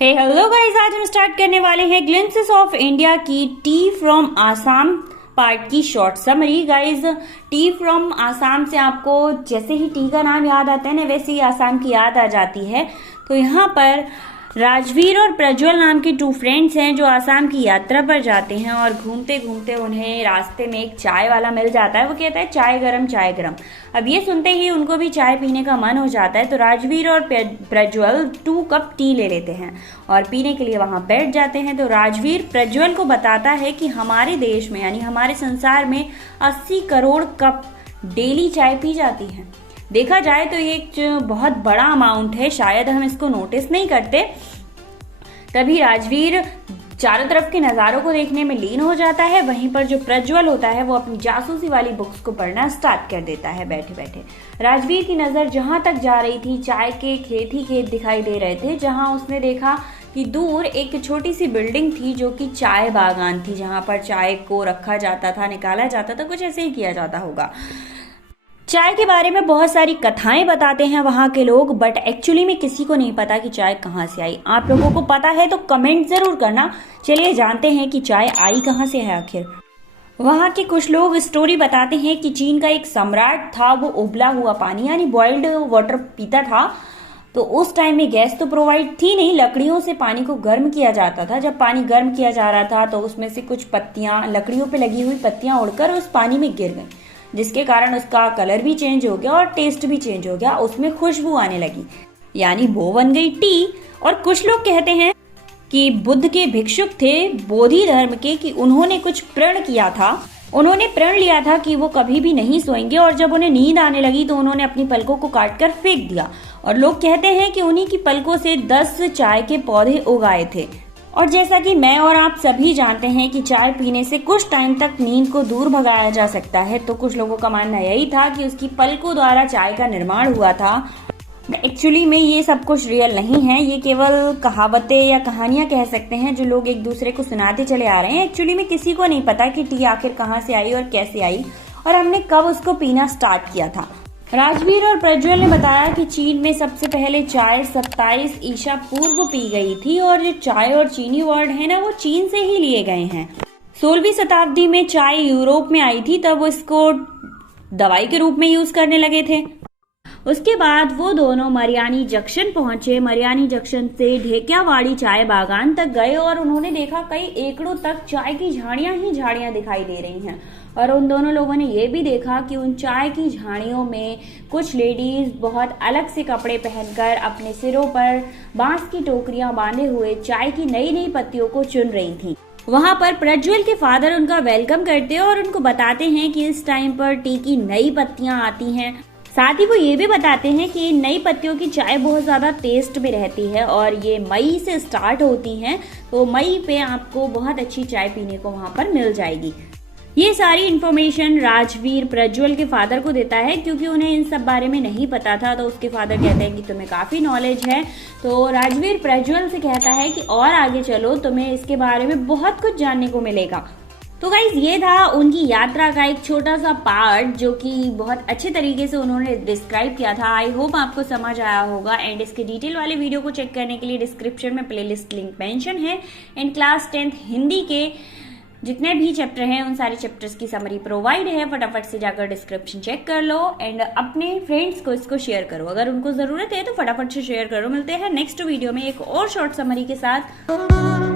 Hello guys, आज हम start करने वाले हैं ग्लिम्पसेस ऑफ इंडिया की टी फ्रॉम आसाम पार्ट की short summary. Guys, T from Assam से आपको जैसे ही टी का नाम याद आता है ना, वैसे ही आसाम की याद आ जाती है। तो यहाँ पर राजवीर और प्रज्वल नाम के 2 फ्रेंड्स हैं जो आसाम की यात्रा पर जाते हैं और घूमते घूमते उन्हें रास्ते में एक चाय वाला मिल जाता है। वो कहता है चाय गरम चाय गरम। अब ये सुनते ही उनको भी चाय पीने का मन हो जाता है, तो राजवीर और प्रज्वल 2 कप टी ले लेते हैं और पीने के लिए वहां बैठ जाते हैं। तो राजवीर प्रज्वल को बताता है कि हमारे देश में यानी हमारे संसार में 80 करोड़ कप डेली चाय पी जाती है। देखा जाए तो ये एक बहुत बड़ा अमाउंट है, शायद हम इसको नोटिस नहीं करते। तभी राजवीर चारों तरफ के नजारों को देखने में लीन हो जाता है। वहीं पर जो प्रज्वल होता है वो अपनी जासूसी वाली बुक्स को पढ़ना स्टार्ट कर देता है बैठे बैठे। राजवीर की नजर जहां तक जा रही थी, चाय के खेत ही खेत दिखाई दे रहे थे, जहां उसने देखा कि दूर एक छोटी सी बिल्डिंग थी जो कि चाय बागान थी, जहां पर चाय को रखा जाता था, निकाला जाता था, कुछ ऐसे ही किया जाता होगा। चाय के बारे में बहुत सारी कथाएं बताते हैं वहां के लोग, बट एक्चुअली में किसी को नहीं पता कि चाय कहां से आई। आप लोगों को पता है तो कमेंट जरूर करना। चलिए जानते हैं कि चाय आई कहां से है आखिर। वहां के कुछ लोग स्टोरी बताते हैं कि चीन का एक सम्राट था, वो उबला हुआ पानी यानी बॉइल्ड वाटर पीता था। तो उस टाइम में गैस तो प्रोवाइड थी नहीं, लकड़ियों से पानी को गर्म किया जाता था। जब पानी गर्म किया जा रहा था तो उसमें से कुछ पत्तियां, लकड़ियों पे लगी हुई पत्तियां उड़कर उस पानी में गिर गई, जिसके कारण उसका कलर भी चेंज हो गया और टेस्ट भी चेंज हो गया। उसमें खुशबू आने लगी, यानी वो बन गई टी। और कुछ लोग कहते हैं कि बुद्ध के भिक्षुक थे बोधि धर्म के, कि उन्होंने कुछ प्रण किया था। उन्होंने प्रण लिया था कि वो कभी भी नहीं सोएंगे, और जब उन्हें नींद आने लगी तो उन्होंने अपनी पलकों को काटकर फेंक दिया। और लोग कहते हैं कि उन्हीं की पलकों से 10 चाय के पौधे उगाए थे। और जैसा कि मैं और आप सभी जानते हैं कि चाय पीने से कुछ टाइम तक नींद को दूर भगाया जा सकता है, तो कुछ लोगों का मानना यही था कि उसकी पलकों द्वारा चाय का निर्माण हुआ था। एक्चुअली में ये सब कुछ रियल नहीं है, ये केवल कहावतें या कहानियां कह सकते हैं जो लोग एक दूसरे को सुनाते चले आ रहे हैं। एक्चुअली में किसी को नहीं पता कि टी आखिर कहाँ से आई और कैसे आई और हमने कब उसको पीना स्टार्ट किया था। राजवीर और प्रज्वल ने बताया कि चीन में सबसे पहले चाय 27 ईसा पूर्व पी गई थी, और जो चाय और चीनी वर्ड है ना, वो चीन से ही लिए गए हैं। 16वीं शताब्दी में चाय यूरोप में आई थी, तब इसको दवाई के रूप में यूज करने लगे थे। उसके बाद वो दोनों मरियानी जंक्शन पहुंचे। मरियानी जंक्शन से ढेकियावाड़ी चाय बागान तक गए और उन्होंने देखा कई एकड़ों तक चाय की झाड़ियां ही झाड़ियां दिखाई दे रही हैं। और उन दोनों लोगों ने ये भी देखा कि उन चाय की झाड़ियों में कुछ लेडीज बहुत अलग से कपड़े पहनकर अपने सिरों पर बांस की टोकरियां बांधे हुए चाय की नई नई पत्तियों को चुन रही थी। वहां पर प्रज्वल के फादर उनका वेलकम करते हैं और उनको बताते हैं कि इस टाइम पर टी की नई पत्तियां आती हैं। साथ ही वो ये भी बताते हैं कि नई पत्तियों की चाय बहुत ज्यादा टेस्ट में रहती है और ये मई से स्टार्ट होती हैं, तो मई पे आपको बहुत अच्छी चाय पीने को वहां पर मिल जाएगी। ये सारी इन्फॉर्मेशन राजवीर प्रज्वल के फादर को देता है, क्योंकि उन्हें इन सब बारे में नहीं पता था। तो उसके फादर कहते हैं कि तुम्हें काफी नॉलेज है। तो राजवीर प्रज्वल से कहता है कि और आगे चलो, तुम्हें इसके बारे में बहुत कुछ जानने को मिलेगा। तो गाइज, ये था उनकी यात्रा का एक छोटा सा पार्ट जो कि बहुत अच्छे तरीके से उन्होंने डिस्क्राइब किया था। आई होप आपको समझ आया होगा। एंड इसके डिटेल वाले वीडियो को चेक करने के लिए डिस्क्रिप्शन में प्लेलिस्ट लिंक मेंशन है। एंड क्लास 10th हिंदी के जितने भी चैप्टर हैं उन सारे चैप्टर्स की समरी प्रोवाइड है। फटाफट से जाकर डिस्क्रिप्शन चेक कर लो एंड अपने फ्रेंड्स को इसको शेयर करो। अगर उनको जरूरत है तो फटाफट से शेयर करो। मिलते हैं नेक्स्ट वीडियो में एक और शॉर्ट समरी के साथ।